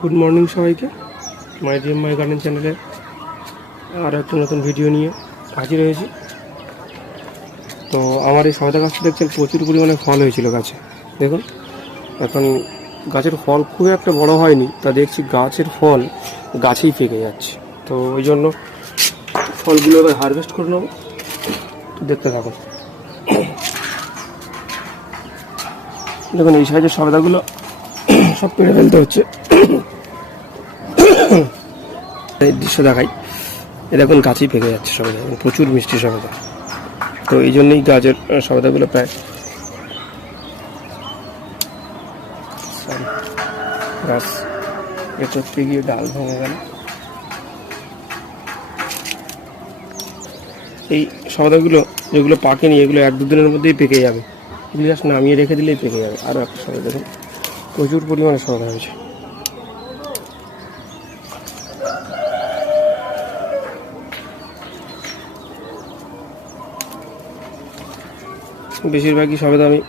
Good morning সবাইকে। My dream my garden চ্যানেলে আরও একটা নতুন ভিডিও নিয়ে হাজির হয়েছি। তো আমার এই সয়দা গাছটা দেখছেন, প্রচুর পরিমাণে ফল হয়েছিল গাছে। দেখুন, এখন গাছের ফল খুব একটা বড় হয়নি, তা দেখছি গাছের ফল গাছেই পেকে যাচ্ছে। তো ওই জন্য ফলগুলো এবার হারভেস্ট করে নেব। দেখতে থাকুন। দেখুন, এই সাইজের সবেদাগুলো সব পেড়ে ফেলতে হচ্ছে। এই দৃশ্য দেখাই। এ দেখুন গাছেই পেকে যাচ্ছে সবেদা, এবং প্রচুর মিষ্টি সবেদা। তো এই জন্যই গাছের সবেদাগুলো প্রায় গাছ এ চড়তে গিয়ে ডাল ভেঙে গেল। এই সবেদাগুলো যেগুলো পাকেনি, এগুলো এক দুদিনের মধ্যেই পেকে যাবে। এগুলি নামিয়ে রেখে দিলেই পেকে যাবে। আরও একটা সবেদা দেখুন। প্রচুর পরিমাণে সবেদা হয়েছে। বেশিরভাগই সবেদা আমি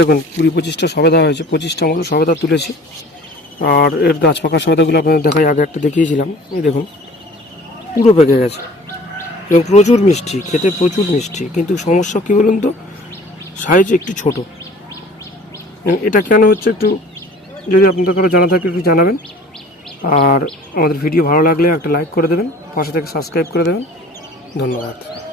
দেখুন, কুড়ি পঁচিশটা সবেদা হয়েছে, পঁচিশটা মতো সবেদা তুলেছি। আর এর গাছ পাকা সবেদাগুলো আপনাদের দেখাই, আগে একটা দেখিয়েছিলাম। এই দেখুন, পুরো পেকে গেছে। এবং প্রচুর মিষ্টি, খেতে প্রচুর মিষ্টি। কিন্তু সমস্যা কী বলুন তো? সাইজ একটু ছোট। এটা কেন হচ্ছে একটু যদি আপনাদের কারও জানা থাকে একটু জানাবেন। আর আমাদের ভিডিও ভালো লাগলে একটা লাইক করে দেবেন, পাশে থেকে সাবস্ক্রাইব করে দেবেন। ধন্যবাদ।